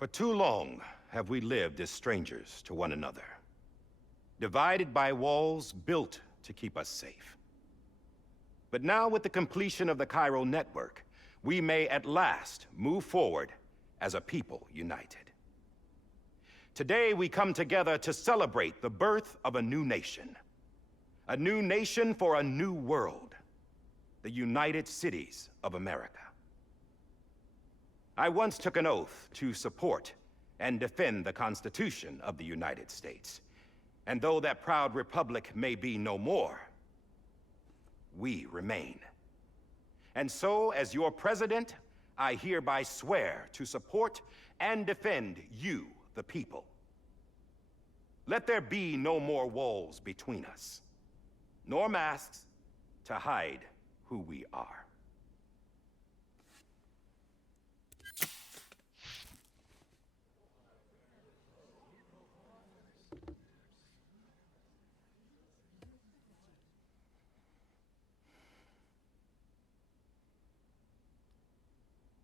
For too long have we lived as strangers to one another, divided by walls built to keep us safe. But now, with the completion of the Cairo network, we may at last move forward as a people united. Today, we come together to celebrate the birth of a new nation. A new nation for a new world. The United Cities of America. I once took an oath to support and defend the Constitution of the United States. And though that proud republic may be no more, we remain. And so, as your president, I hereby swear to support and defend you, the people. Let there be no more walls between us, nor masks to hide who we are.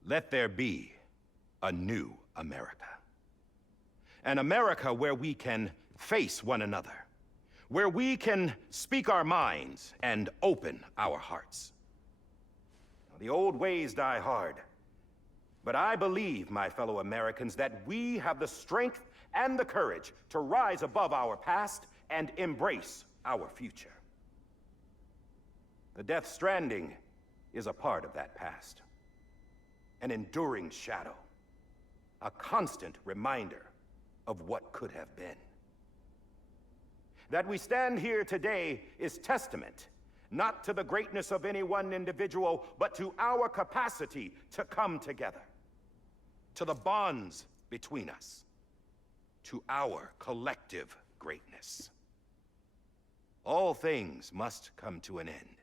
Let there be a new America. An America where we can face one another, where we can speak our minds and open our hearts. The old ways die hard, but I believe, my fellow Americans, that we have the strength and the courage to rise above our past and embrace our future. The Death Stranding is a part of that past. An enduring shadow, a constant reminder of what could have been. That we stand here today is testament, not to the greatness of any one individual, but to our capacity to come together, to the bonds between us, to our collective greatness. All things must come to an end,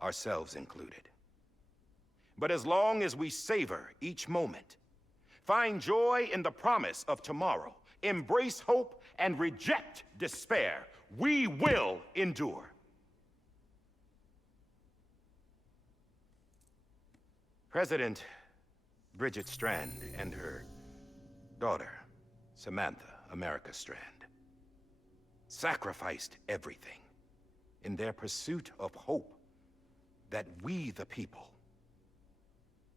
ourselves included. But as long as we savor each moment, find joy in the promise of tomorrow, embrace hope, and reject despair, we will endure. President Bridget Strand and her daughter, Samantha America Strand, sacrificed everything in their pursuit of hope that we, the people,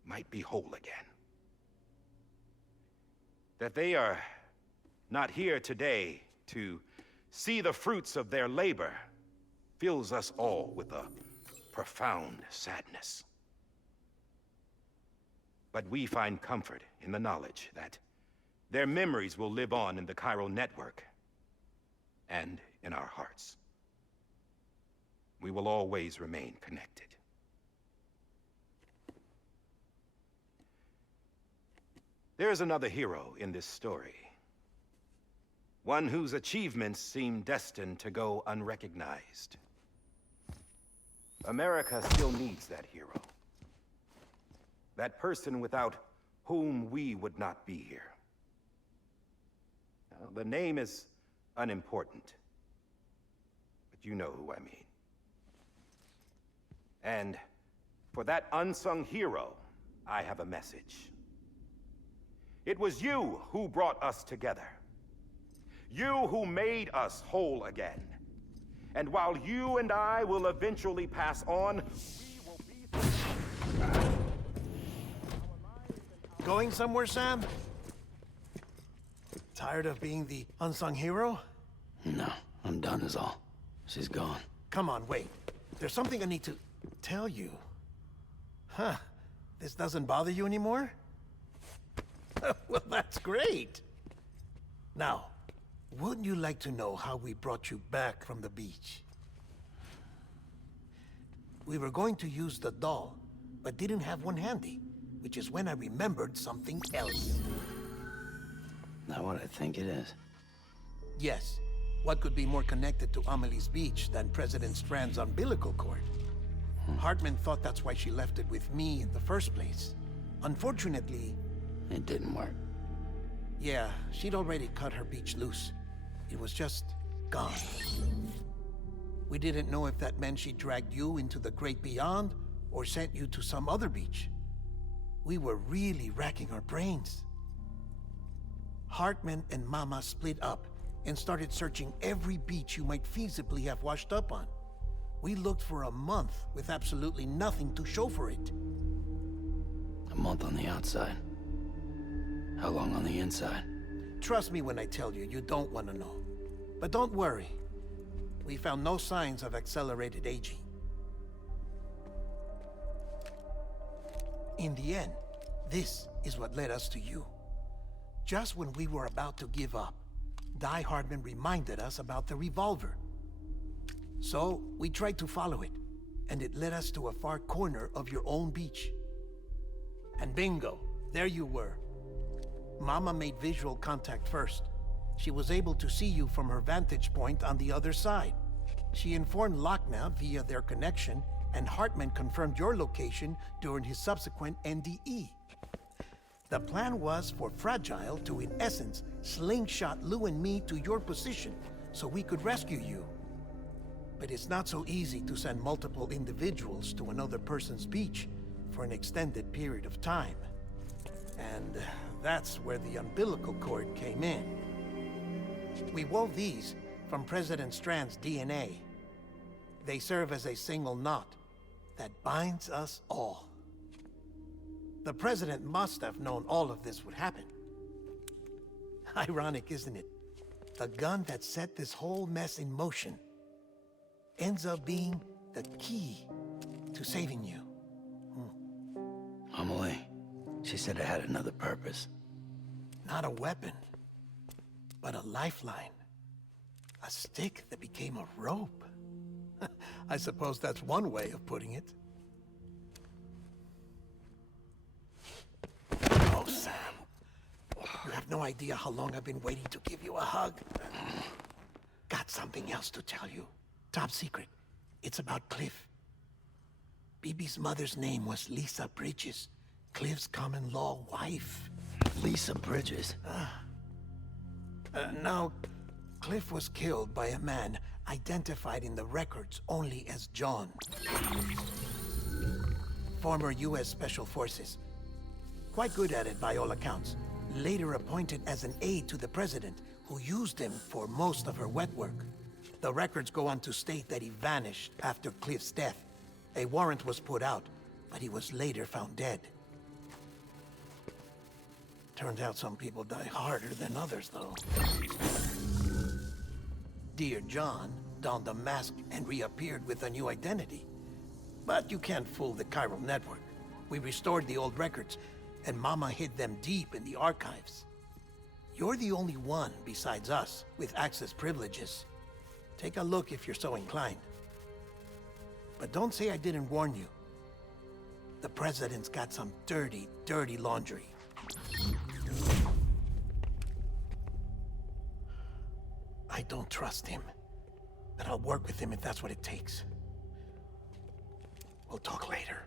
might be whole again. That they are not here today to see the fruits of their labor fills us all with a profound sadness. But we find comfort in the knowledge that their memories will live on in the Cairo network and in our hearts. We will always remain connected. There's another hero in this story. One whose achievements seem destined to go unrecognized. America still needs that hero. That person without whom we would not be here. Now, the name is unimportant, but you know who I mean. And for that unsung hero, I have a message. It was you who brought us together. You who made us whole again. And while you and I will eventually pass on, we will be... Going somewhere, Sam? Tired of being the unsung hero? No, I'm done is all. She's gone. Come on, wait. There's something I need to tell you. Huh. This doesn't bother you anymore? Well, that's great. Now, wouldn't you like to know how we brought you back from the beach? We were going to use the doll, but didn't have one handy, which is when I remembered something else. Not what I think it is. Yes. What could be more connected to Amelie's beach than President Strand's umbilical cord? Hartman thought that's why she left it with me in the first place. Unfortunately... It didn't work. Yeah, she'd already cut her beach loose. It was just gone. We didn't know if that meant she dragged you into the great beyond, or sent you to some other beach. We were really racking our brains. Hartman and Mama split up and started searching every beach you might feasibly have washed up on. We looked for a month with absolutely nothing to show for it. A month on the outside. How long on the inside? Trust me when I tell you, you don't want to know. But don't worry. We found no signs of accelerated aging. In the end, this is what led us to you. Just when we were about to give up, Die Hardman reminded us about the revolver. So, we tried to follow it, and it led us to a far corner of your own beach. And bingo, there you were. Mama made visual contact first. She was able to see you from her vantage point on the other side. She informed Lochna via their connection, and Hartman confirmed your location during his subsequent NDE. The plan was for Fragile to, in essence, slingshot Lou and me to your position so we could rescue you. But it's not so easy to send multiple individuals to another person's beach for an extended period of time. And that's where the umbilical cord came in. We wove these from President Strand's DNA. They serve as a single knot that binds us all. The President must have known all of this would happen. Ironic, isn't it? The gun that set this whole mess in motion ends up being the key to saving you. Amelie, she said it had another purpose. Not a weapon, but a lifeline. A stick that became a rope. I suppose that's one way of putting it. Oh, Sam. You have no idea how long I've been waiting to give you a hug. Got something else to tell you. Top secret. It's about Cliff. BB's mother's name was Lisa Bridges, Cliff's common-law wife. Lisa Bridges? Now, Cliff was killed by a man identified in the records only as John. Former U.S. Special Forces. Quite good at it by all accounts. Later appointed as an aide to the president, who used him for most of her wet work. The records go on to state that he vanished after Cliff's death. A warrant was put out, but he was later found dead. Turns out some people die harder than others, though. Dear John donned a mask and reappeared with a new identity. But you can't fool the chiral network. We restored the old records, and Mama hid them deep in the archives. You're the only one, besides us, with access privileges. Take a look if you're so inclined. But don't say I didn't warn you. The President's got some dirty, dirty laundry. I don't trust him, but I'll work with him if that's what it takes. We'll talk later.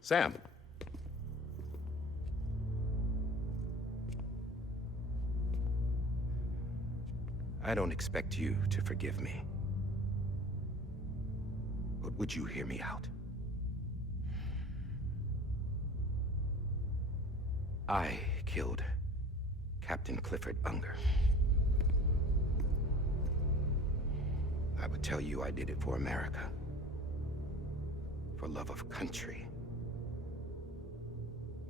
Sam. I don't expect you to forgive me. But would you hear me out? I killed Captain Clifford Unger. I would tell you I did it for America. For love of country.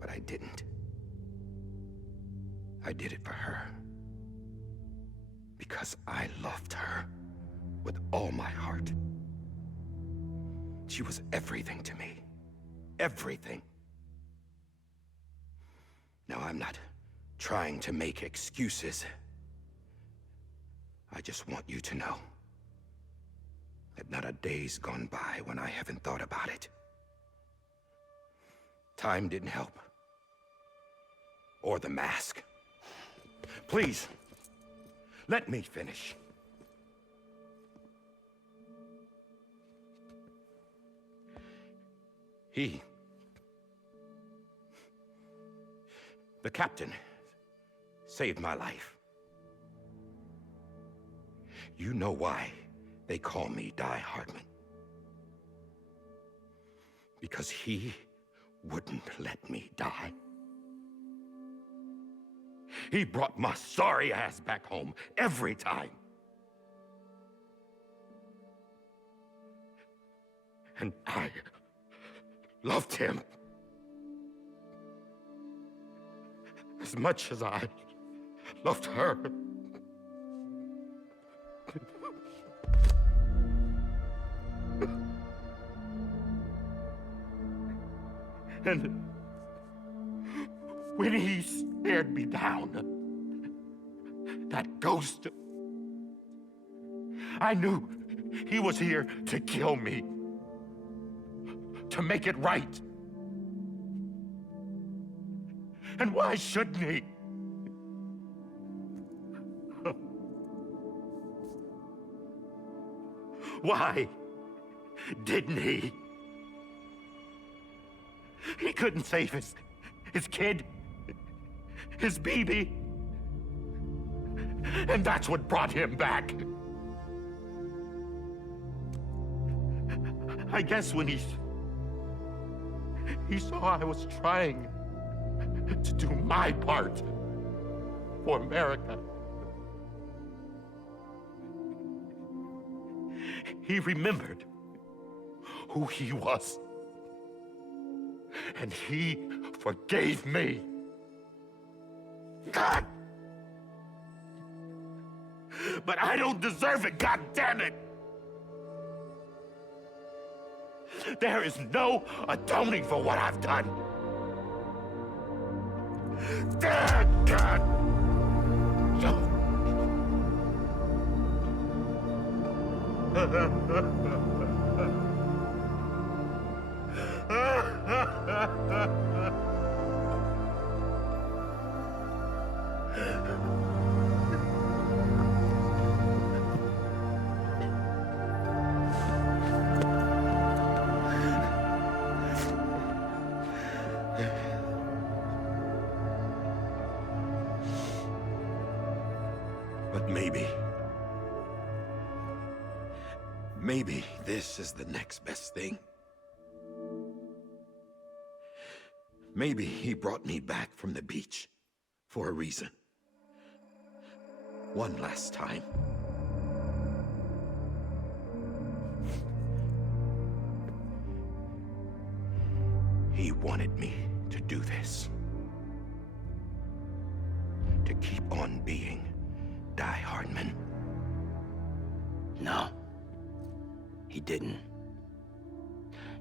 But I didn't. I did it for her. Because I loved her with all my heart. She was everything to me. Everything. Now, I'm not trying to make excuses. I just want you to know that not a day's gone by when I haven't thought about it. Time didn't help. Or the mask. Please, let me finish. The captain saved my life. You know why they call me Die Hardman? Because he wouldn't let me die. He brought my sorry ass back home every time. And I loved him as much as I loved her. And when he stared me down, that ghost, I knew he was here to kill me, to make it right. And why shouldn't he? Why didn't he? He couldn't save his kid, his baby. And that's what brought him back. I guess when he saw I was trying to do my part for America, he remembered who he was. And he forgave me. God! But I don't deserve it, God damn it! There is no atoning for what I've done. God! But maybe this is the next best thing. Maybe he brought me back from the beach for a reason. One last time. He wanted me to do this. To keep on being Die Hardman. No. He didn't.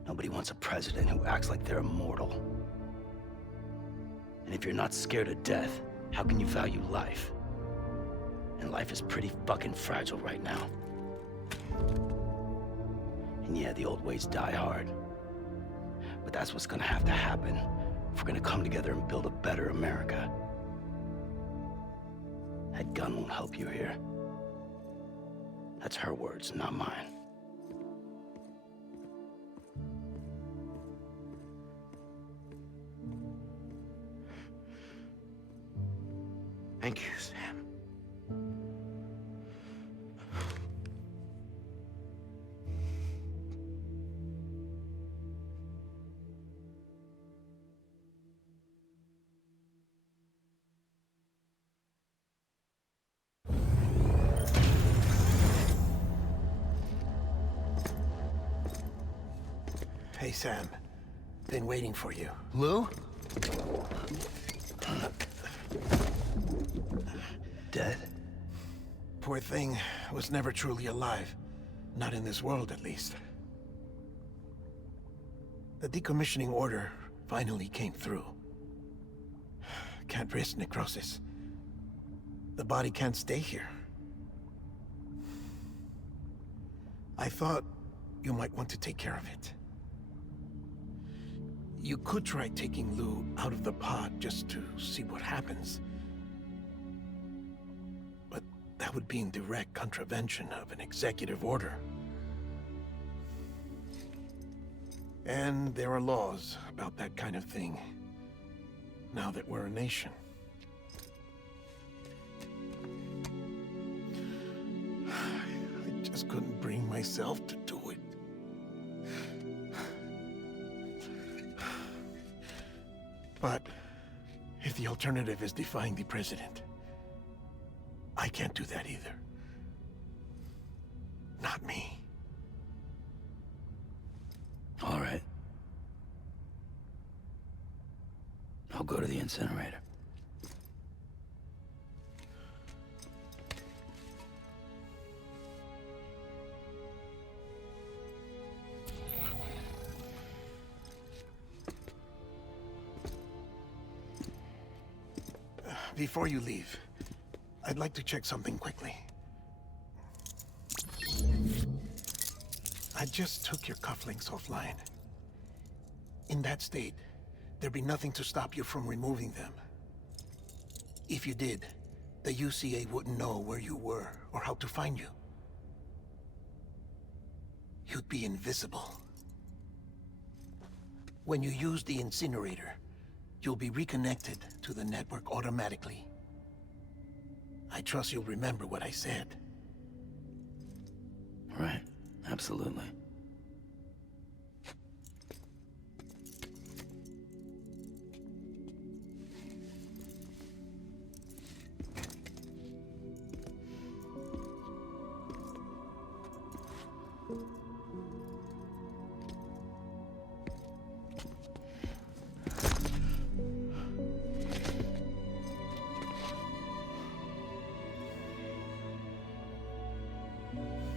Nobody wants a president who acts like they're immortal. And if you're not scared of death, how can you value life? And life is pretty fucking fragile right now. And yeah, the old ways die hard. But that's what's gonna have to happen if we're gonna come together and build a better America. That gun won't help you here. That's her words, not mine. Thank you, Sam. Hey, Sam. Been waiting for you. Lou? Dead? Poor thing was never truly alive. Not in this world, at least. The decommissioning order finally came through. Can't risk necrosis. The body can't stay here. I thought you might want to take care of it. You could try taking Lou out of the pod just to see what happens. But that would be in direct contravention of an executive order. And there are laws about that kind of thing, now that we're a nation. just couldn't bring myself to do it. But if the alternative is defying the president, I can't do that either. Not me. All right. I'll go to the incinerator. Before you leave, I'd like to check something quickly. I just took your cufflinks offline. In that state, there'd be nothing to stop you from removing them. If you did, the UCA wouldn't know where you were or how to find you. You'd be invisible. When you use the incinerator, you'll be reconnected to the network automatically. I trust you'll remember what I said. Right. Absolutely.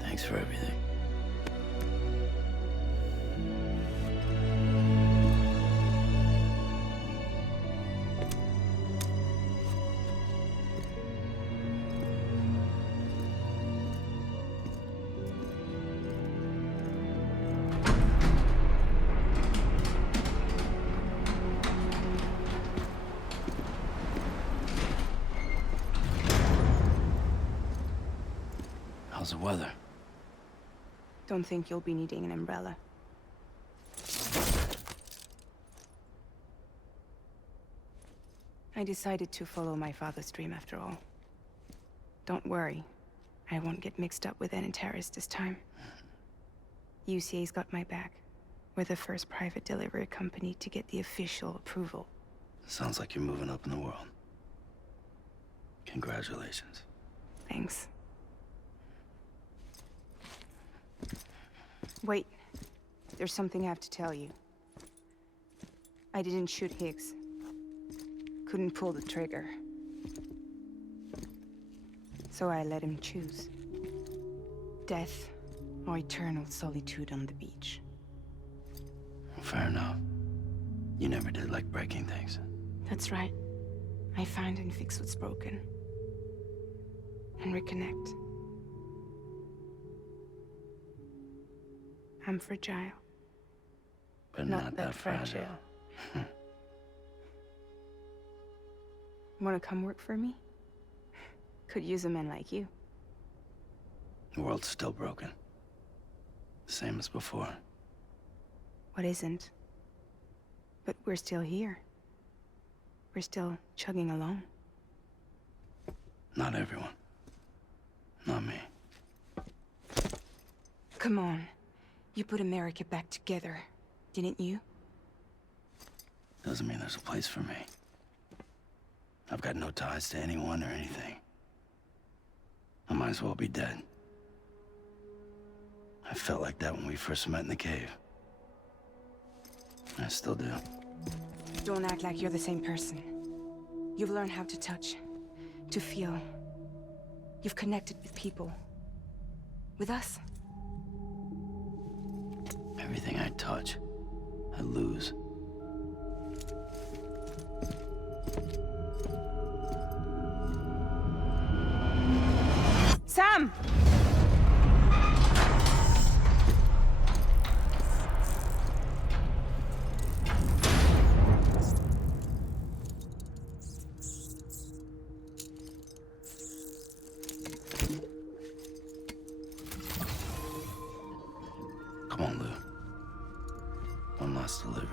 Thanks for everything. How's the weather? Don't think you'll be needing an umbrella. I decided to follow my father's dream after all. Don't worry. I won't get mixed up with any terrorists this time. UCA's got my back. We're the first private delivery company to get the official approval. Sounds like you're moving up in the world. Congratulations. Thanks. Wait. There's something I have to tell you. I didn't shoot Higgs. Couldn't pull the trigger. So I let him choose. Death or eternal solitude on the beach. Fair enough. You never did like breaking things. That's right. I find and fix what's broken. And reconnect. I'm fragile. But not that fragile. Wanna come work for me? Could use a man like you. The world's still broken. Same as before. What isn't? But we're still here. We're still chugging along. Not everyone. Not me. Come on. You put America back together, didn't you? Doesn't mean there's a place for me. I've got no ties to anyone or anything. I might as well be dead. I felt like that when we first met in the cave. I still do. Don't act like you're the same person. You've learned how to touch, to feel. You've connected with people. With us. Everything I touch, I lose. Sam! Come on, Lou. One last delivery.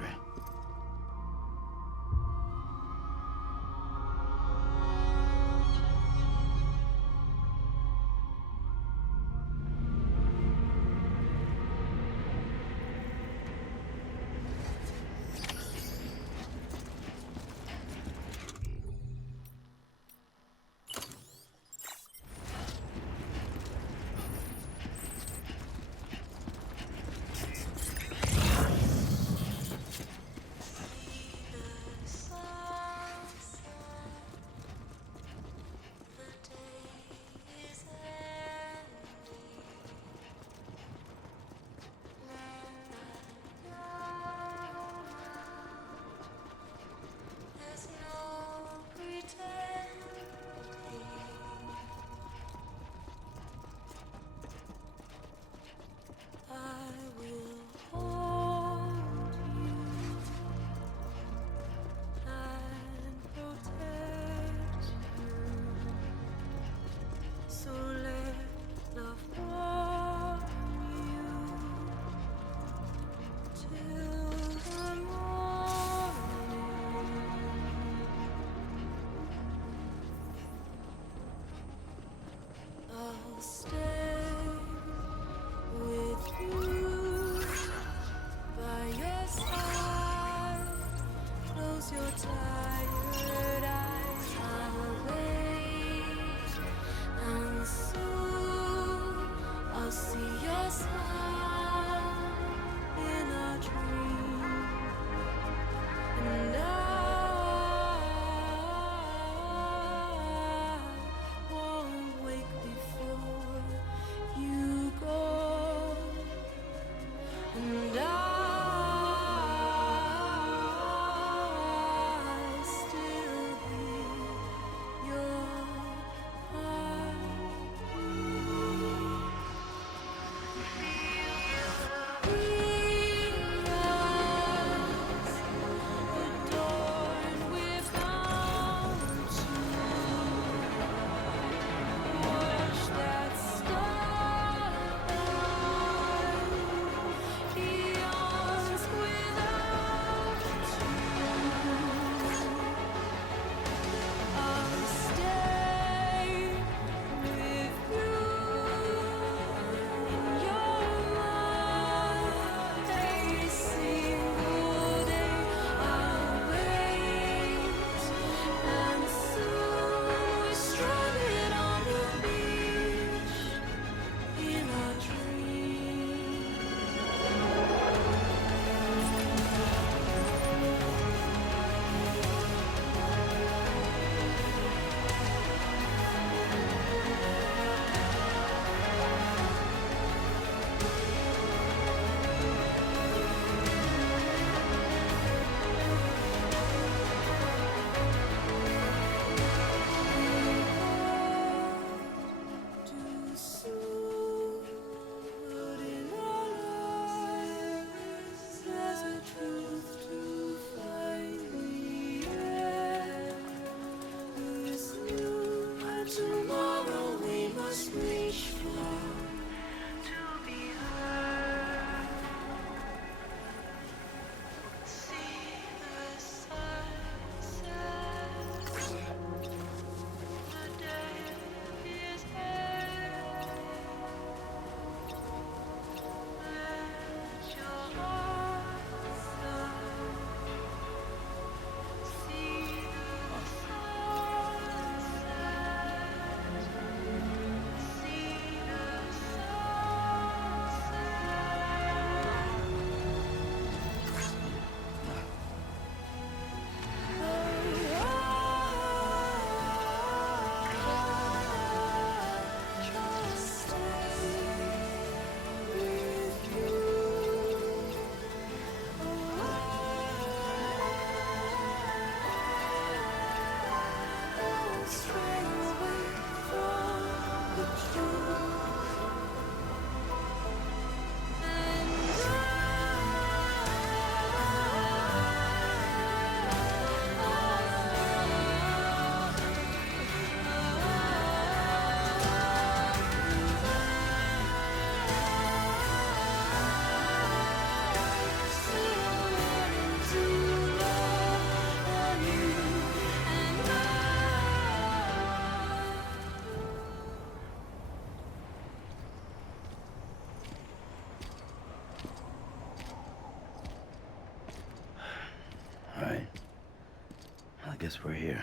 guess we're here.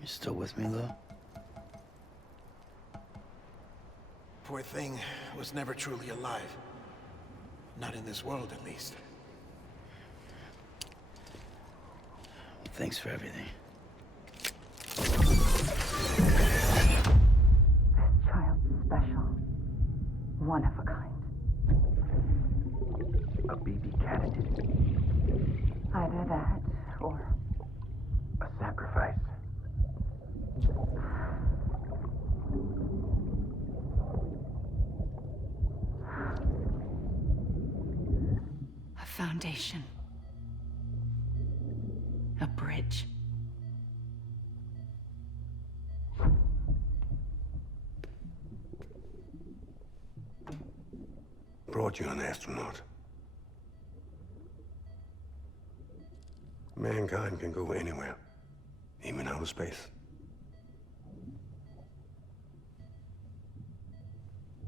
You still with me, though? Poor thing was never truly alive. Not in this world, at least. Thanks for everything. Child's special. One of a kind. A BB candidate. Either that, or A sacrifice. a foundation. A bridge. Brought you an astronaut. Mankind can go anywhere, even outer space.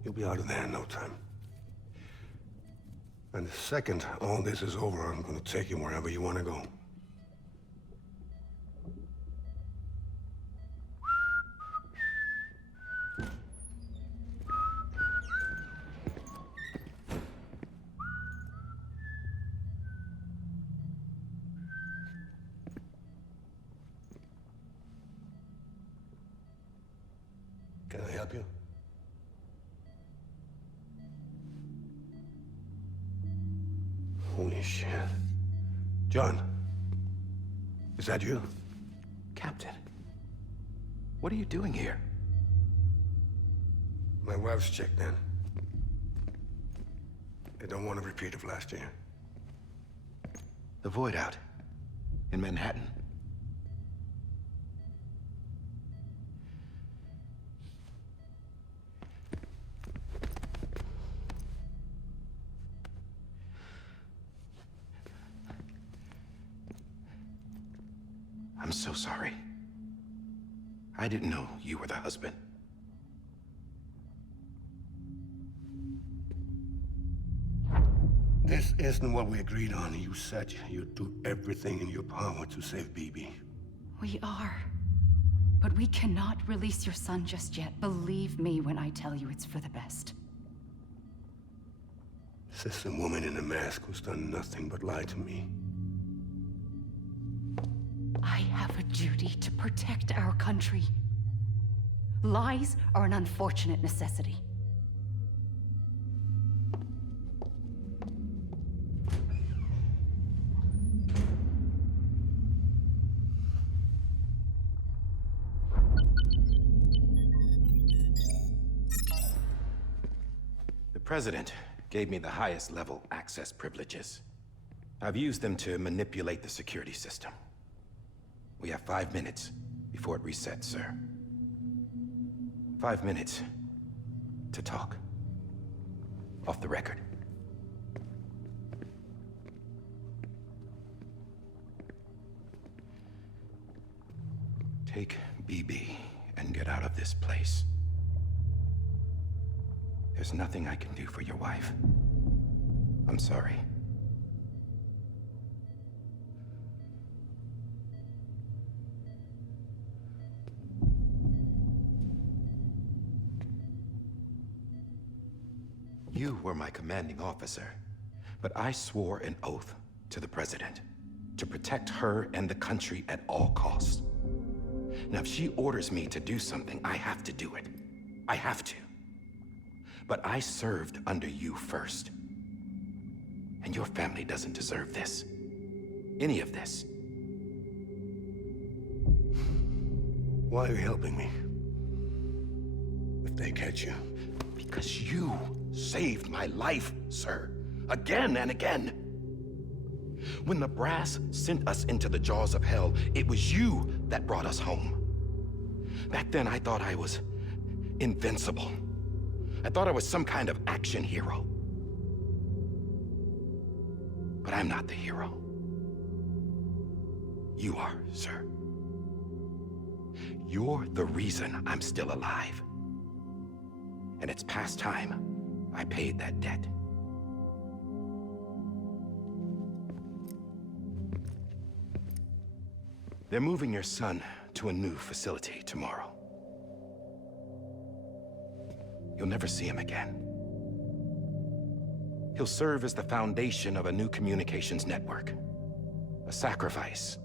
You'll be out of there in no time. And the second all this is over, I'm gonna take you wherever you want to go. Can I help you? Holy shit. John, is that you? Captain, what are you doing here? My wife's checked in. They don't want a repeat of last year. The Void Out in Manhattan. I'm so sorry. I didn't know you were the husband. This isn't what we agreed on. You said you'd do everything in your power to save BB. We are. But we cannot release your son just yet. Believe me when I tell you it's for the best. This is a woman in a mask who's done nothing but lie to me. I have a duty to protect our country. Lies are an unfortunate necessity. The President gave me the highest level access privileges. I've used them to manipulate the security system. We have 5 minutes before it resets, sir. 5 minutes to talk. Off the record. Take BB and get out of this place. There's nothing I can do for your wife. I'm sorry. You were my commanding officer, but I swore an oath to the President to protect her and the country at all costs. Now, if she orders me to do something, I have to do it. I have to. But I served under you first. And your family doesn't deserve this. Any of this. Why are you helping me? If they catch you. Because you saved my life, sir. Again and again. When the brass sent us into the jaws of hell, it was you that brought us home. Back then, I thought I was invincible. I thought I was some kind of action hero. But I'm not the hero. You are, sir. You're the reason I'm still alive. And it's past time I paid that debt. They're moving your son to a new facility tomorrow. You'll never see him again. He'll serve as the foundation of a new communications network. A sacrifice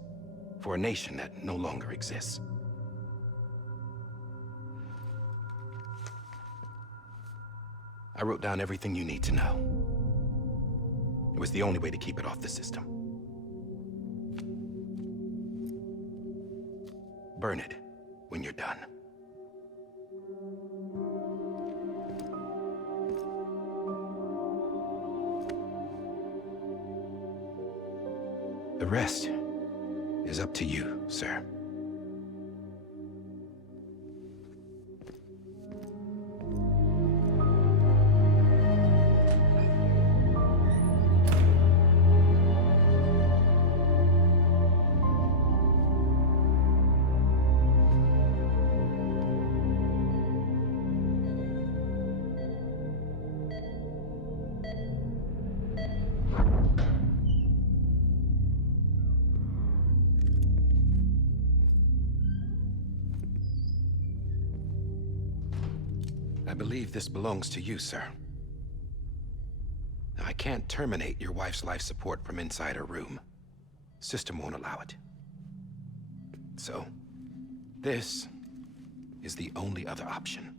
for a nation that no longer exists. I wrote down everything you need to know. It was the only way to keep it off the system. Burn it when you're done. The rest is up to you, sir. I believe this belongs to you, sir. Now, I can't terminate your wife's life support from inside her room. System won't allow it. So, this is the only other option.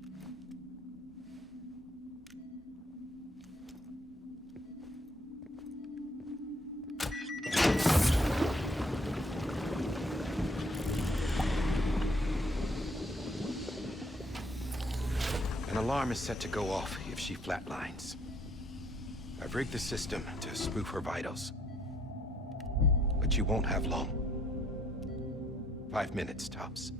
An alarm is set to go off if she flatlines. I've rigged the system to spoof her vitals. But you won't have long. 5 minutes, tops.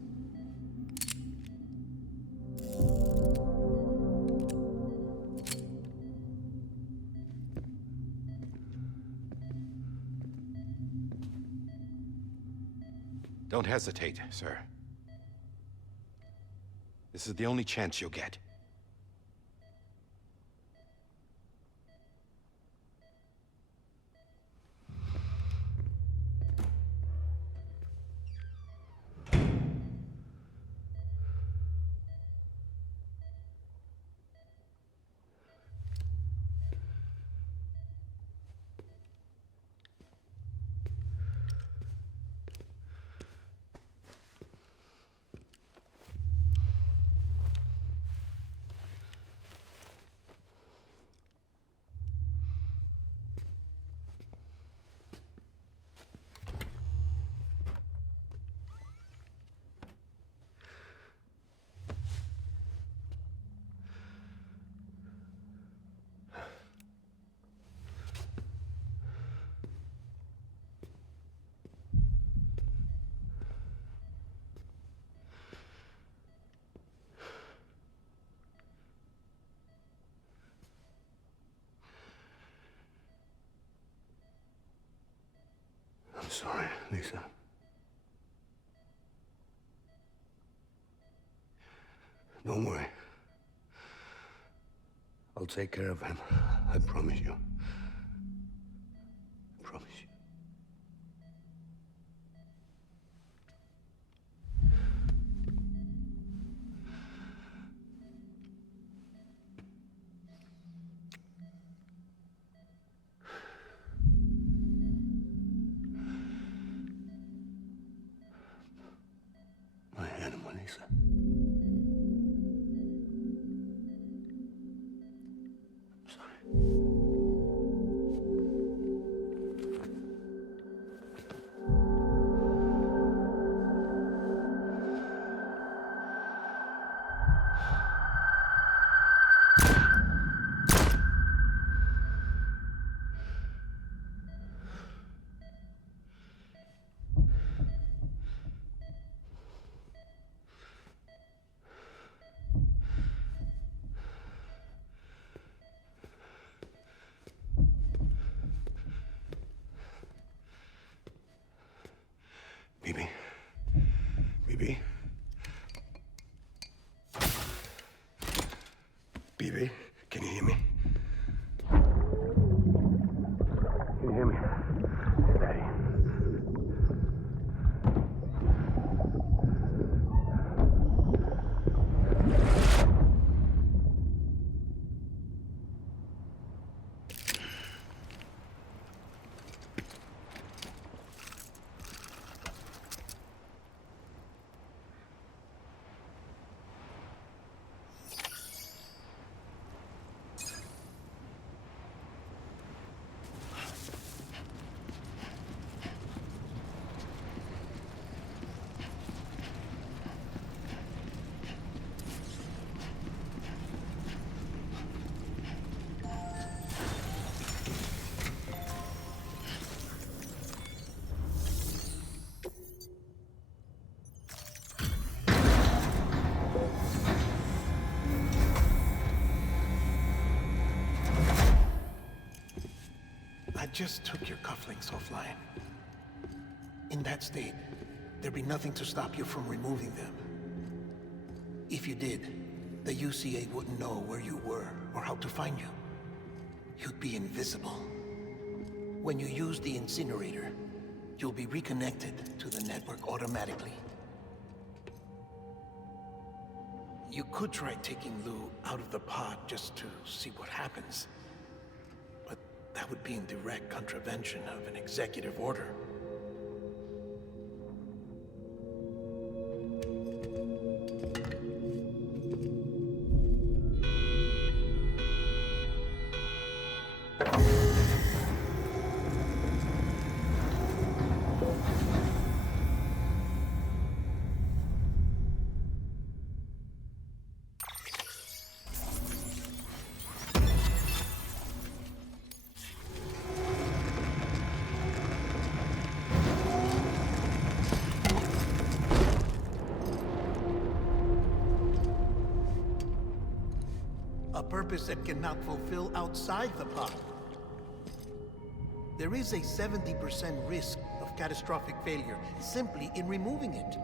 Don't hesitate, sir. This is the only chance you'll get. I'm sorry, Lisa. Don't worry. I'll take care of him. I promise you. I promise you. My animal, Lisa. I'm sorry. Bibi. Bibi. Bibi, can you hear me? Can you hear me? Steady. just took your cufflinks offline. In that state, there'd be nothing to stop you from removing them. If you did, the UCA wouldn't know where you were or how to find you. You'd be invisible. When you use the incinerator, you'll be reconnected to the network automatically. You could try taking Lou out of the pod just to see what happens. But that would be in direct contravention of an executive order. A purpose that cannot fulfill outside the pod. There is a 70% risk of catastrophic failure simply in removing it.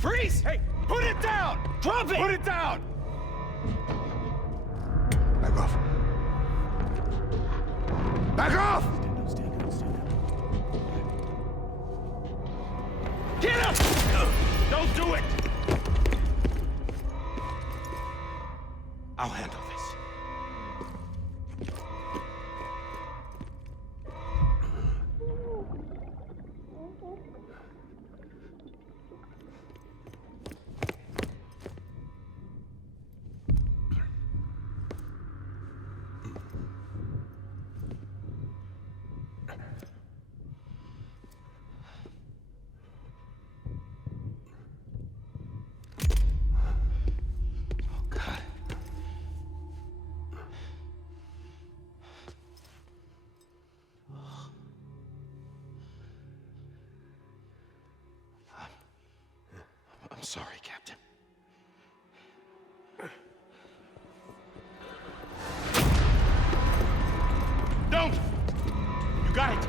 Freeze! Hey, put it down! Drop it! Put it down! Back off. Back off! Get him! Don't do it! I'll handle this. I'm sorry, Captain. Don't! You got it!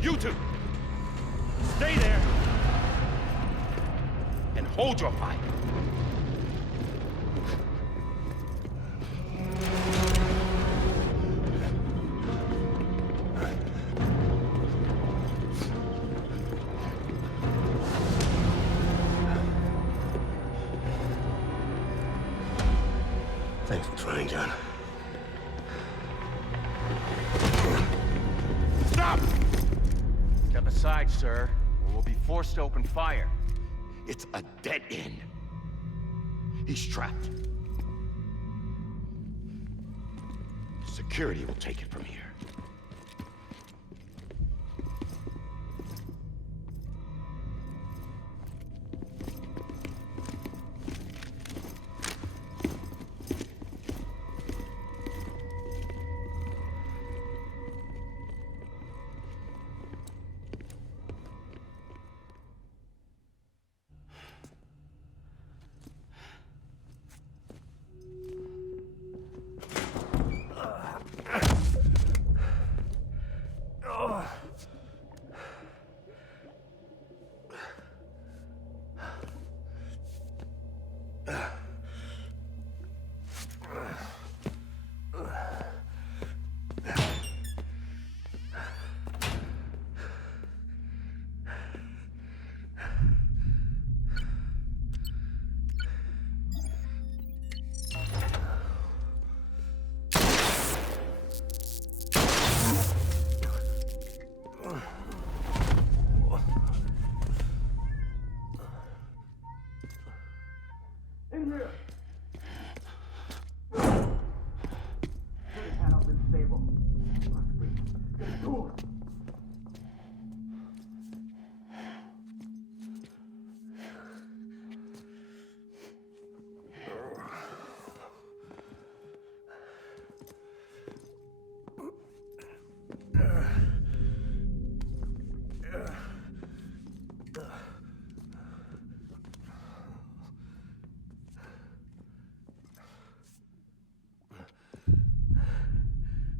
You two! Stay there! And hold your fire! Thanks for trying, John. Stop! Step aside, sir, or we'll be forced to open fire. It's a dead end. He's trapped. Security will take it from here.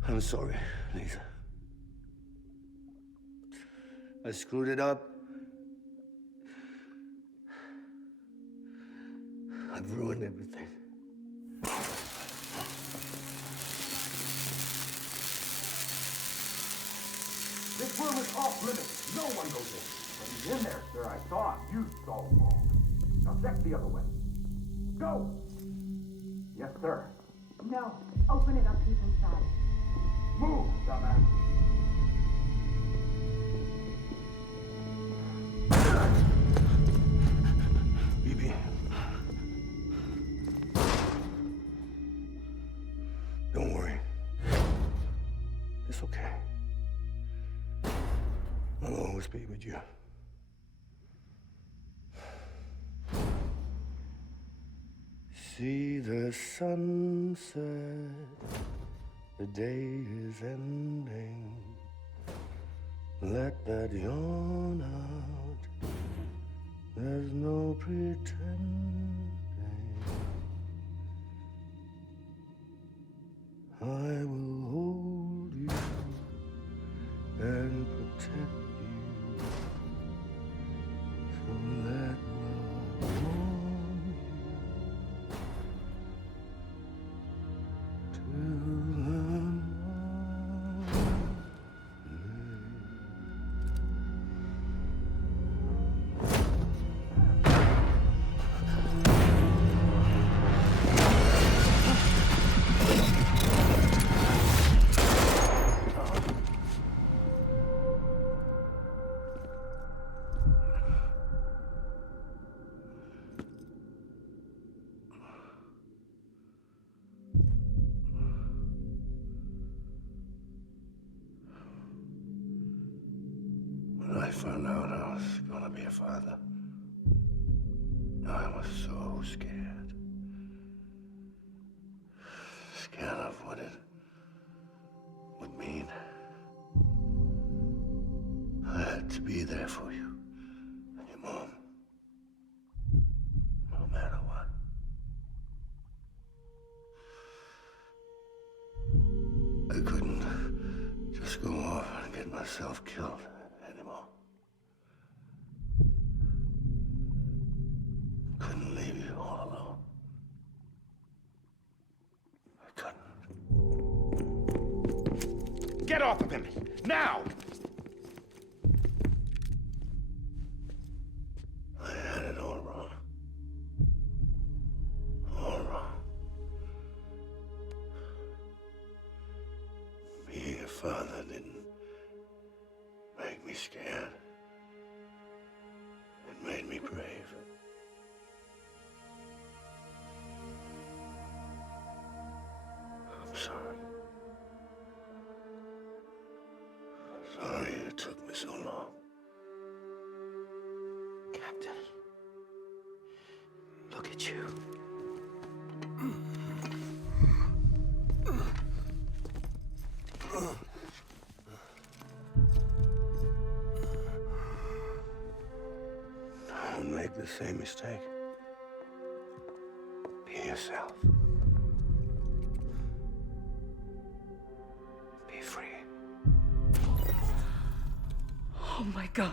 I'm sorry, Lisa. I screwed it up. I've ruined everything. This room is off limits. No one goes in. But he's in there, sir. I saw him. You saw him wrong. Now check the other way. Go! Yes, sir. No. Open it up. He's inside. Move, dumbass. BB. Don't worry. It's okay. I'll always be with you. See the sunset, the day is ending. Let that yawn out, there's no pretending. I will hold you and protect you. So let love warm you till the morning. When I found out I was gonna be a father, I was so scared. Scared of what it would mean. I had to be there for you and your mom, no matter what. I couldn't just go off and get myself killed anymore. Couldn't leave you all alone. I couldn't. Get off of him! Now! I had it all wrong. All wrong. What took me so long? Captain, look at you. Don't make the same mistake. Be yourself. Be free. Oh my God.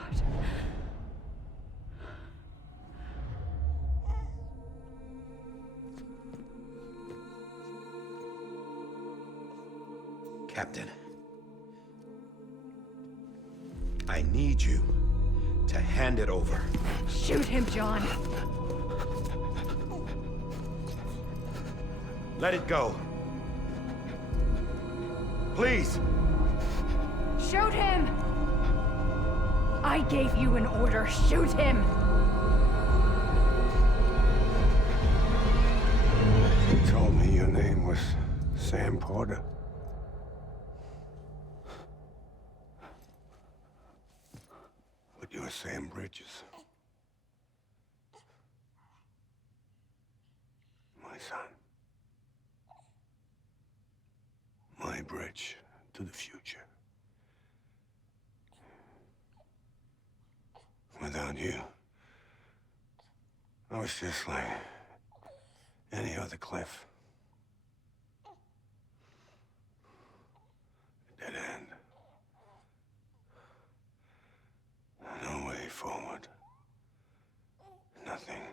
Captain, I need you to hand it over. Shoot him, John. Let it go. Please. Shoot him! I gave you an order. Shoot him! You told me your name was Sam Porter. But you're Sam Bridges. My son. My bridge to the future. Without you, I was just like any other Cliff. A dead end. No way forward. Nothing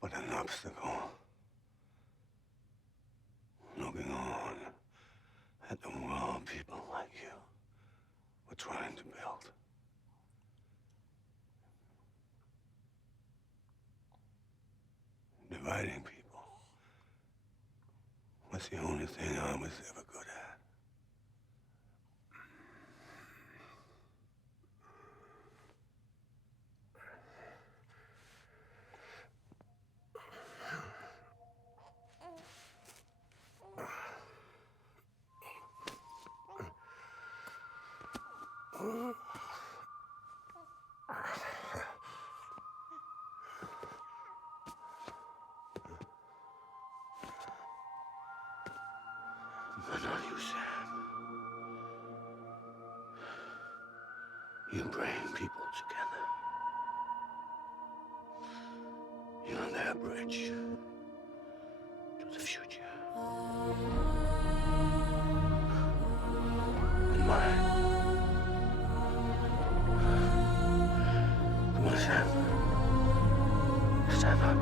but an obstacle. Looking on at the world people like you were trying to build. Dividing people was the only thing I was ever good at. But not you, Sam. You bring people together. You're their bridge to the future. And mine. Come on, Sam. Stand up.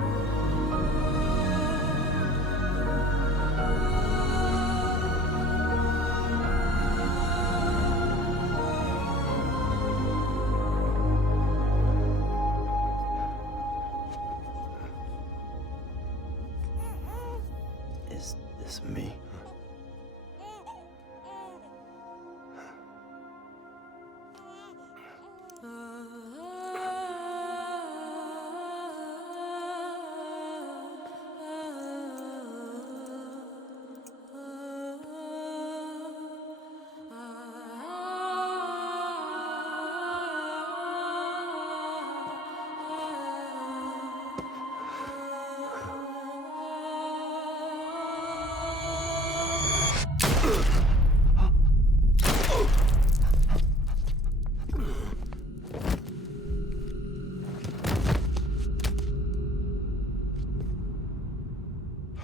Is this me?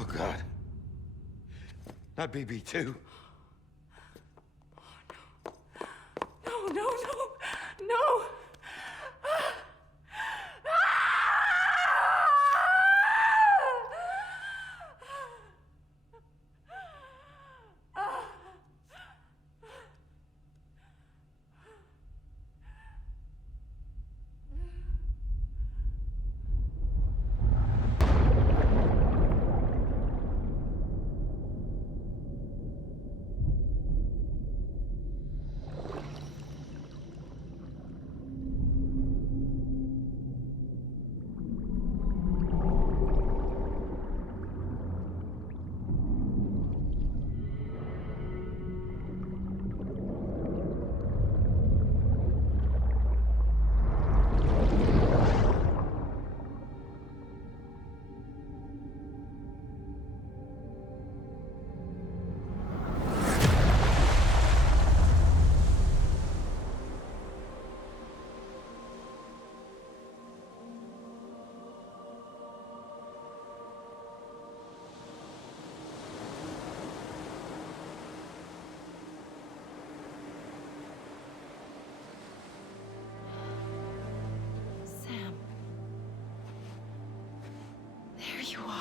Oh, God. Not BB2. No, no, no, no! you are.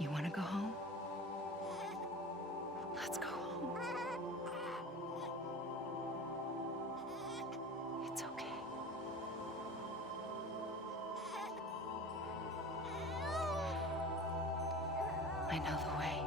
You want to go home? Let's go home. It's okay. I know the way.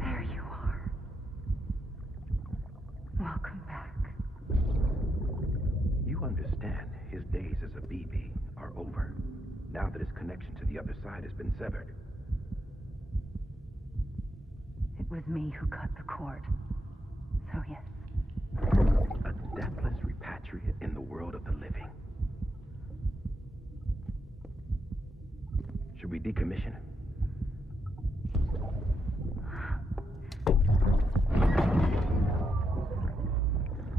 There you are. Welcome back. You understand his days as a BB are over, now that his connection to the other side has been severed. It was me who cut the cord. So yes. A deathless repatriate in the world of the living. Should we decommission him?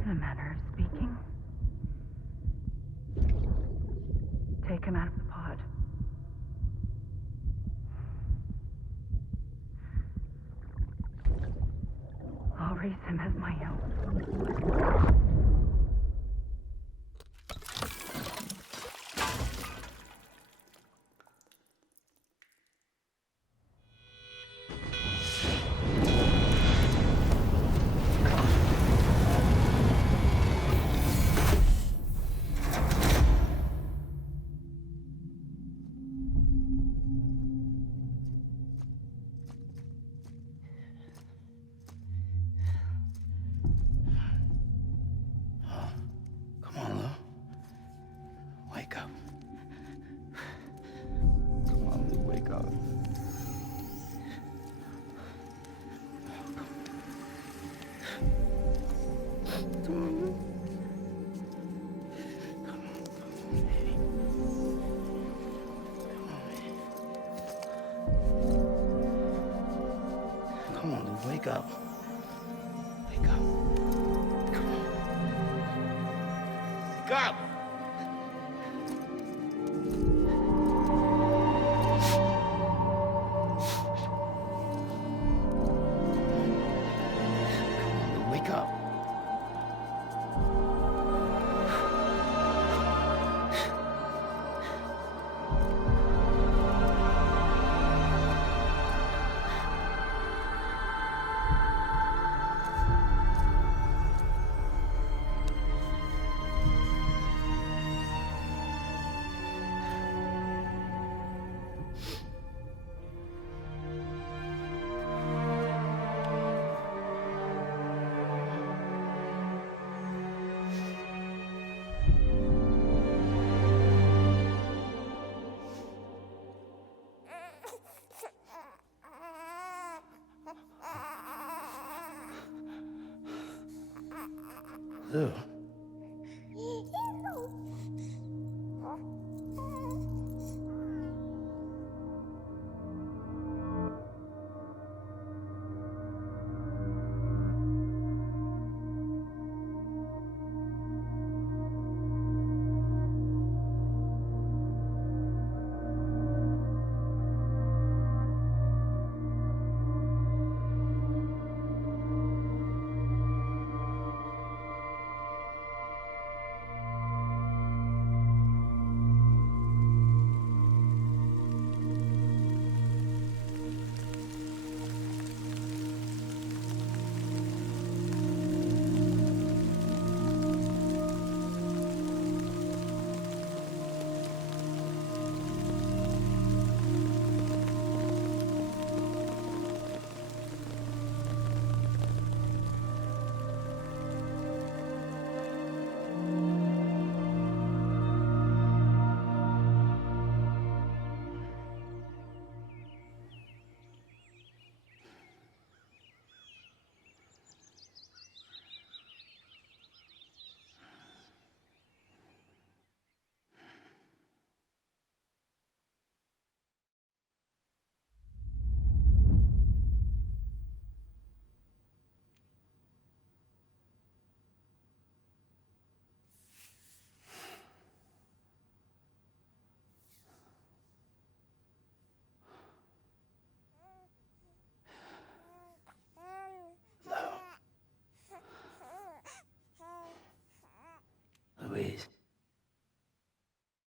In a manner of speaking. Take him out of the pod. I'll raise him as my own. Come on, Lou. Wake up. Come on, Lou, wake up. Come on, Lou. Come on, baby. Come on, Lou, wake up. Wake up. Come on. Wake up! Ew.